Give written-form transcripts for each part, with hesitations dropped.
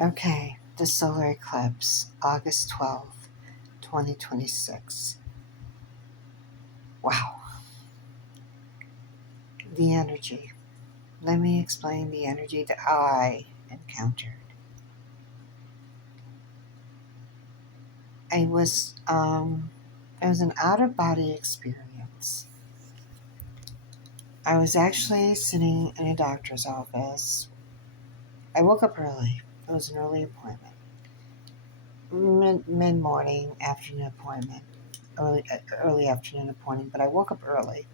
Okay, the solar eclipse, August 12th, 2026. Wow, the energy. Let me explain the energy that I encountered. I was it was an out of body experience. I was actually sitting in a doctor's office. I woke up early. It was an early appointment. Mid morning, afternoon appointment. Early afternoon appointment, but I woke up early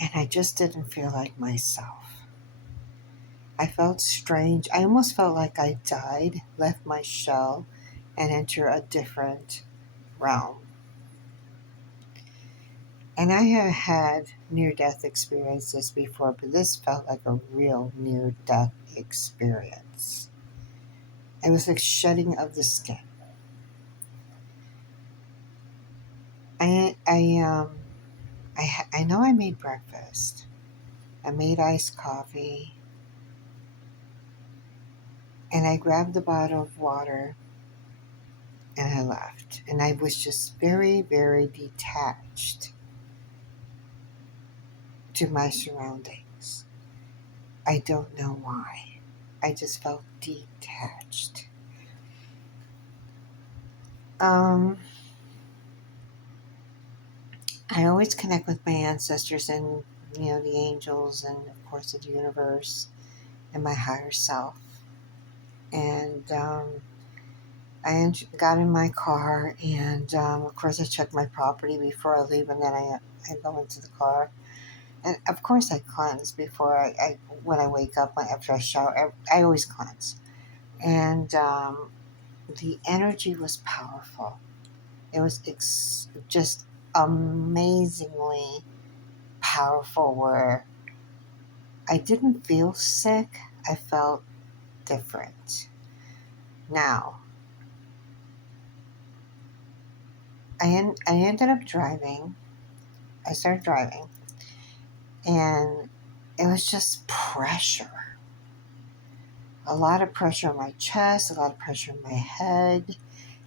and I just didn't feel like myself. I felt strange. I almost felt like I died, left my shell, and entered a different realm. And I have had near death experiences before, but this felt like a real near death experience. It was like shedding of the skin. I I um I know I made breakfast. I made iced coffee, and I grabbed a bottle of water and I left. And I was just very, very detached to my surroundings. I don't know why. I just felt detached. Um, I always connect with my ancestors and the angels and of course the universe and my higher self. And got in my car and of course I check my property before I leave and then I go into the car. And of course I cleanse before I when I wake up after I shower. I always cleanse. And the energy was powerful. It was just amazingly powerful where I didn't feel sick. I felt different. Now, I ended up driving. I started driving, and it was just pressure. A lot of pressure on my chest, a lot of pressure on my head.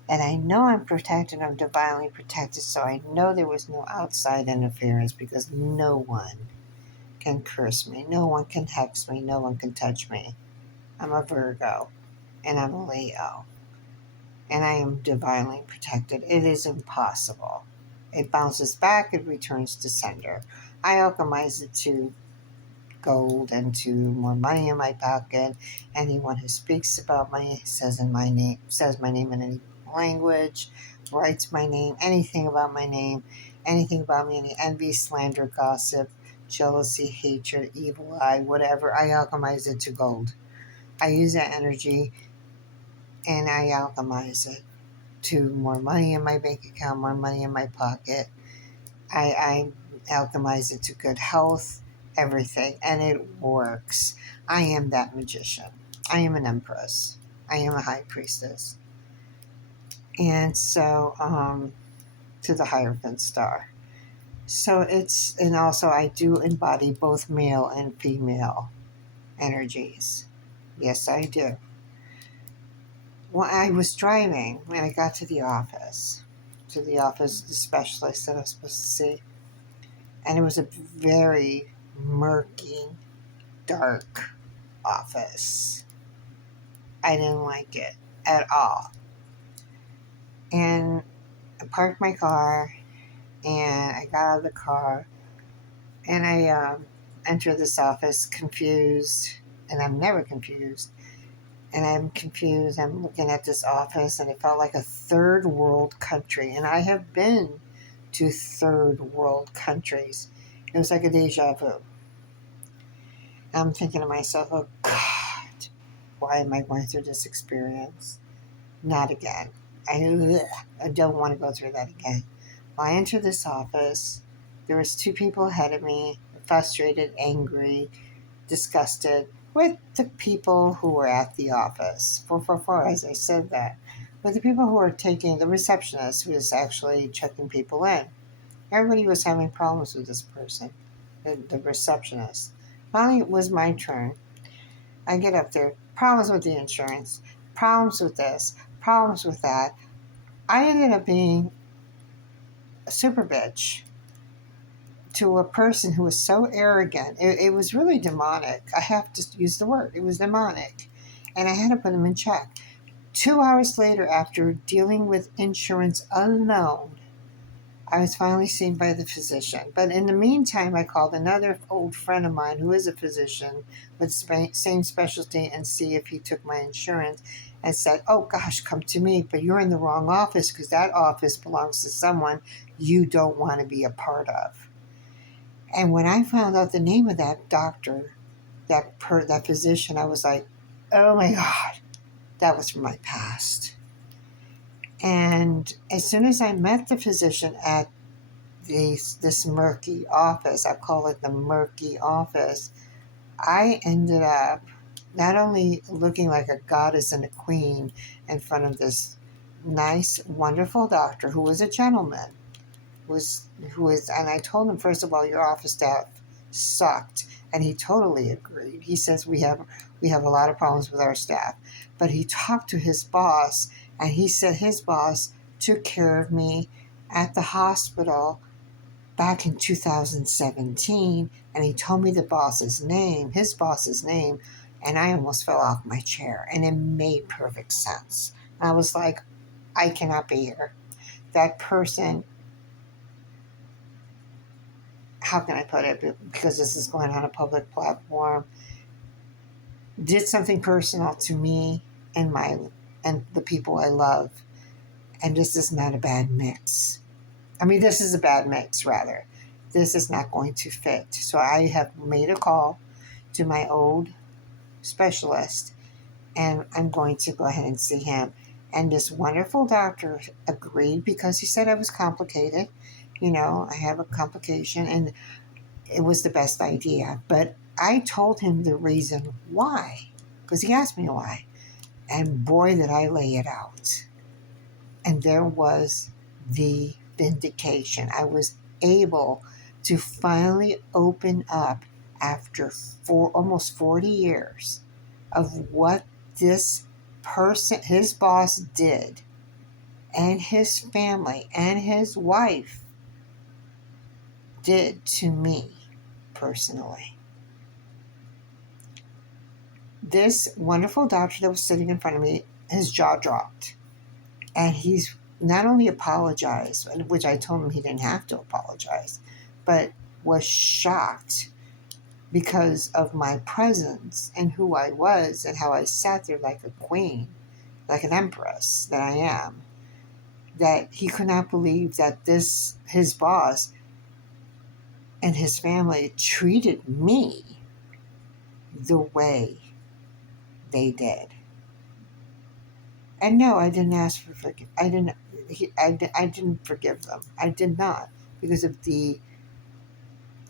And I know I'm protected, I'm divinely protected, so I know there was no outside interference because no one can curse me, no one can hex me, no one can touch me. I'm a Virgo and I'm a Leo, and I am divinely protected. It is impossible. It bounces back, it returns to sender. I alchemize it to gold and to more money in my pocket. Anyone who speaks about me says my name in any language, writes my name, anything about my name, anything about me, any envy, slander, gossip, jealousy, hatred, evil eye, whatever, I alchemize it to gold. I use that energy and I alchemize it to more money in my bank account, more money in my pocket. I alchemize it to good health, everything, and it works. I am that magician. I am an empress. I am a high priestess. And so, to the Hierophant star. So and also I do embody both male and female energies. Yes, I do. When I was driving, when I got the specialist that I was supposed to see, and it was a very murky, dark office. I didn't like it at all. And I parked my car and I got out of the car and I entered this office confused. And I'm never confused. And I'm confused. I'm looking at this office and it felt like a third world country. And I have been to third world countries. It was like a deja vu. I'm thinking to myself, oh God, why am I going through this experience? Not again. I don't want to go through that again. When I entered this office, there was two people ahead of me, frustrated, angry, disgusted with the people who were at the office. For as I said that. With the people who were taking the receptionist who was actually checking people in. Everybody was having problems with this person, the receptionist. Finally, it was my turn. I get up there. problems with the insurance, problems with this, problems with that. I ended up being a super bitch to a person who was so arrogant. It was really demonic. I have to use the word. It was demonic. And I had to put him in check. 2 hours later, after dealing with insurance alone, I was finally seen by the physician. But in the meantime, I called another old friend of mine who is a physician with same specialty and see if he took my insurance and said, oh gosh, come to me, but you're in the wrong office because that office belongs to someone you don't want to be a part of. And when I found out the name of that doctor, that physician, I was like, oh my God, that was from my past. And as soon as I met the physician at this murky office, I call it the murky office, I ended up not only looking like a goddess and a queen in front of this nice, wonderful doctor who was a gentleman, and I told him, first of all, your office staff sucked, and he totally agreed. He says we have a lot of problems with our staff, but he talked to his boss, and he said his boss took care of me at the hospital back in 2017, and he told me his boss's name, and I almost fell off my chair, and it made perfect sense. And I was like, I cannot be here. That person, how can I put it, because this is going on a public platform, did something personal to me and the people I love, and this is not a bad mix. I mean, this is a bad mix, rather. This is not going to fit. So I have made a call to my old specialist, and I'm going to go ahead and see him. And this wonderful doctor agreed because he said I was complicated. I have a complication, and it was the best idea. But I told him the reason why, because he asked me why. And boy, did I lay it out. And there was the vindication. I was able to finally open up after almost 40 years of what this person, his boss, did, and his family and his wife did to me personally. This wonderful doctor that was sitting in front of me, his jaw dropped. And he's not only apologized, which I told him he didn't have to apologize, but was shocked because of my presence and who I was and how I sat there like a queen, like an empress that I am, that he could not believe that his boss and his family treated me the way they did. And no, I didn't ask for forgiveness. I didn't forgive them. I did not, because of the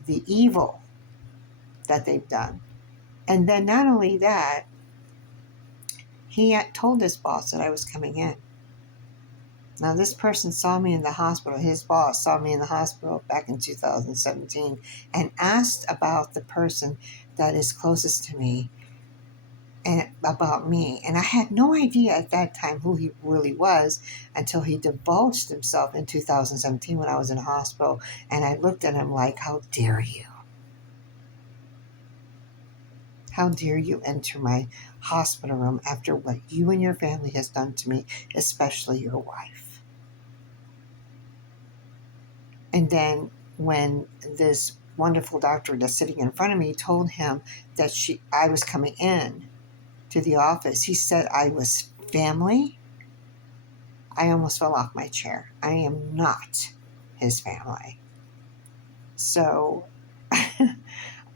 evil that they've done. And then not only that, he had told his boss that I was coming in. Now this person saw me in the hospital. His boss saw me in the hospital back in 2017 and asked about the person that is closest to me and about me. And I had no idea at that time who he really was until he divulged himself in 2017 when I was in the hospital. And I looked at him like, how dare you? How dare you enter my hospital room after what you and your family has done to me, especially your wife? And then when this wonderful doctor that's sitting in front of me told him that I was coming in to the office, he said I was family. I almost fell off my chair. I am not his family. So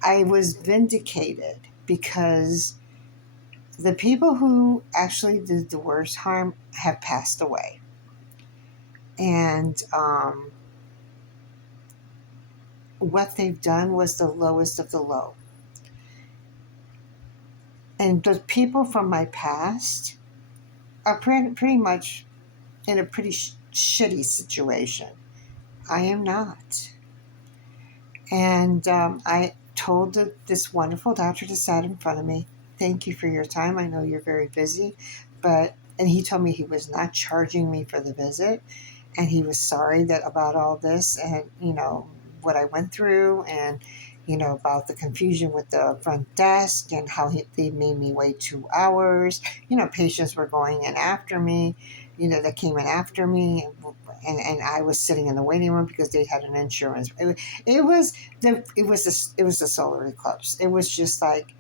I was vindicated because the people who actually did the worst harm have passed away. And what they've done was the lowest of the low. And the people from my past are pretty much in a pretty shitty situation. I am not. And I told this wonderful doctor to sit in front of me thank you for your time. I know you're very busy, but, and he told me he was not charging me for the visit, and he was sorry that about all this, and, what I went through, and, about the confusion with the front desk, and how they made me wait 2 hours. Patients were going in after me, that came in after me, and I was sitting in the waiting room because they had an insurance. It was the solar eclipse. It was just like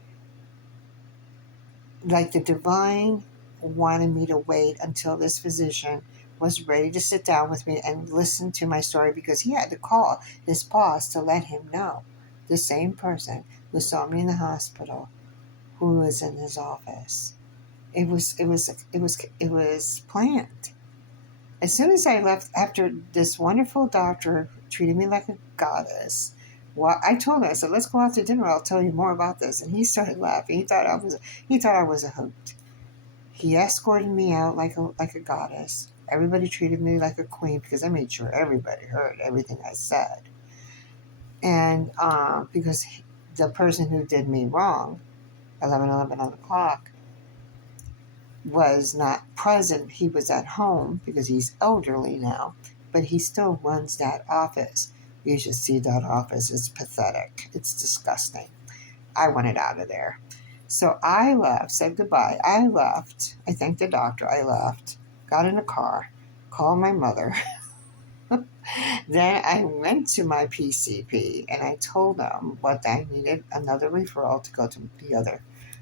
the divine wanted me to wait until this physician was ready to sit down with me and listen to my story, because he had to call his boss to let him know, the same person who saw me in the hospital, who was in his office. It was planned. As soon as I left, after this wonderful doctor treated me like a goddess, well, I told him, I said, let's go out to dinner. I'll tell you more about this. And he started laughing. He thought I was a hoot. He escorted me out like a goddess. Everybody treated me like a queen because I made sure everybody heard everything I said. And because the person who did me wrong, 11:11 on the clock, was not present. He was at home because he's elderly now, but he still runs that office. You should see that office. It's pathetic. It's disgusting. I wanted out of there. So I left, said goodbye. I left. I thanked the doctor. I left, got in a car, called my mother. Then I went to my PCP and I told them what I needed, another referral to go to the other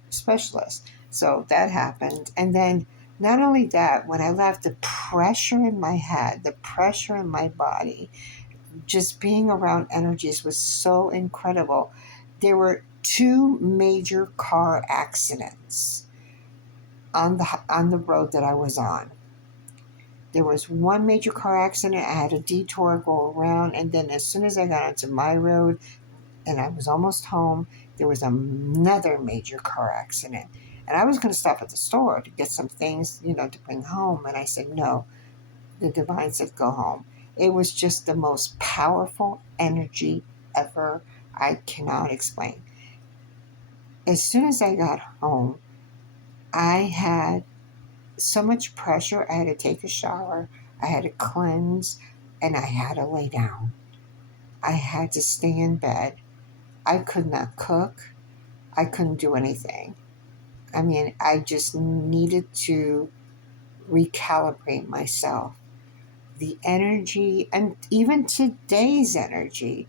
specialist. So that happened. And then not only that, when I left, the pressure in my head, the pressure in my body, just being around energies was so incredible. There were two major car accidents on the road that I was on. There was one major car accident. I had a detour, go around, and then as soon as I got onto my road and I was almost home, there was another major car accident. And I was going to stop at the store to get some things, to bring home. And I said, no, the divine said, go home. It was just the most powerful energy ever. I cannot explain. As soon as I got home, I had so much pressure. I had to take a shower, I had to cleanse, and I had to lay down. I had to stay in bed. I could not cook. I couldn't do anything. I mean, I just needed to recalibrate myself. The energy, and even today's energy,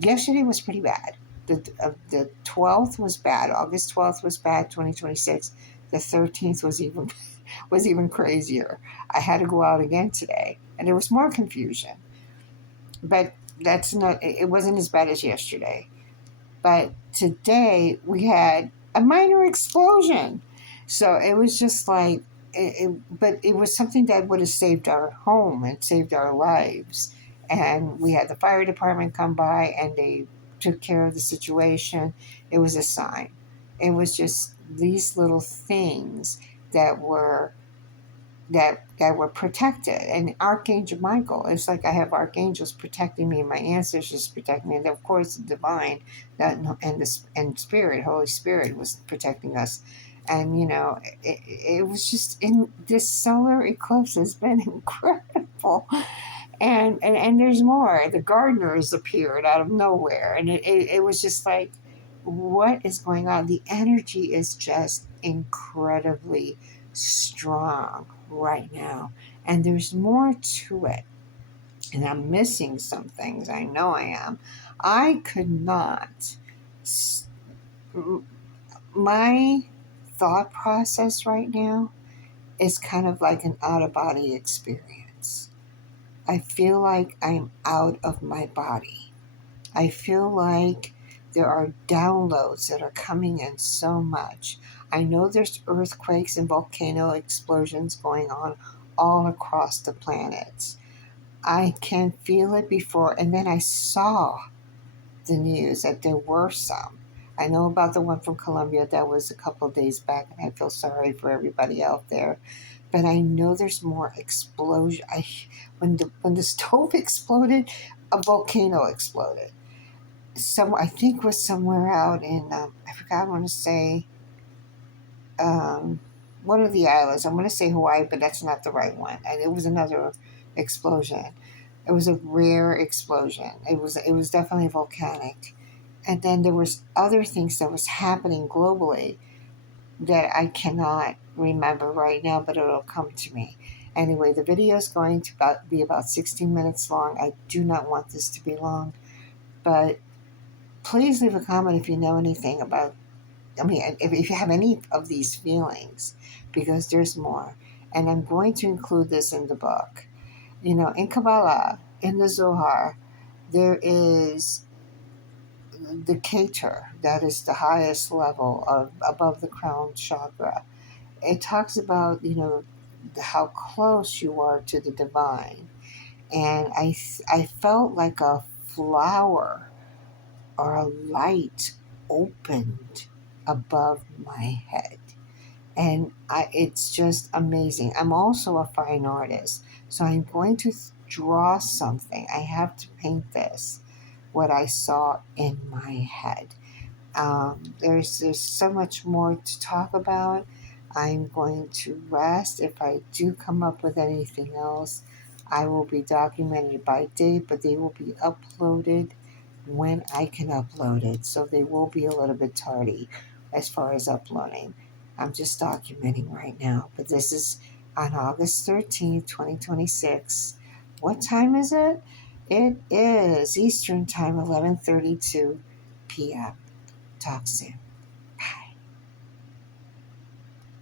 yesterday was pretty bad. The 12th was bad. August 12th was bad. 2026. The 13th was even crazier. I had to go out again today, and there was more confusion. But that's not. It wasn't as bad as yesterday. But today we had a minor explosion. So it was just like, but it was something that would have saved our home and saved our lives. And we had the fire department come by and they took care of the situation. It was a sign. It was just these little things that were that were protected. And Archangel Michael, it's like I have archangels protecting me, and my ancestors protecting me, and of course the divine, and spirit, Holy Spirit, was protecting us. And it was just, in this solar eclipse has been incredible. And there's more. The gardeners appeared out of nowhere, and it was just like, what is going on? The energy is just incredibly strong right now, and there's more to it. And I'm missing some things. I know I am. I could not. My thought process right now is kind of like an out of body experience. I feel like I'm out of my body. I feel like there are downloads that are coming in so much. I know there's earthquakes and volcano explosions going on all across the planet. I can feel it before, and then I saw the news that there were some. I know about the one from Colombia that was a couple of days back, and I feel sorry for everybody out there. But I know there's more explosion. When the stove exploded, a volcano exploded. I think was somewhere out in, I forgot, I want to say one of the islands. I'm going to say Hawaii, but that's not the right one. And it was another explosion. It was a rare explosion. It was definitely volcanic. And then there was other things that was happening globally that I cannot remember right now, but it'll come to me. Anyway, the video is going to be about 16 minutes long. I do not want this to be long, but please leave a comment if you know anything about, I mean, if you have any of these feelings, because there's more. And I'm going to include this in the book. In Kabbalah, in the Zohar, there is the Keter, that is the highest level of above the crown chakra. It talks about, how close you are to the divine. And I felt like a flower or a light opened above my head. And it's just amazing. I'm also a fine artist, so I'm going to draw something. I have to paint this, what I saw in my head. There's so much more to talk about. I'm going to rest. If I do come up with anything else, I will be documented by date, but they will be uploaded when I can upload it. So they will be a little bit tardy as far as uploading. I'm just documenting right now. But this is on August 13th, 2026. What time is it? It is Eastern Time, 11:32 p.m. Talk soon.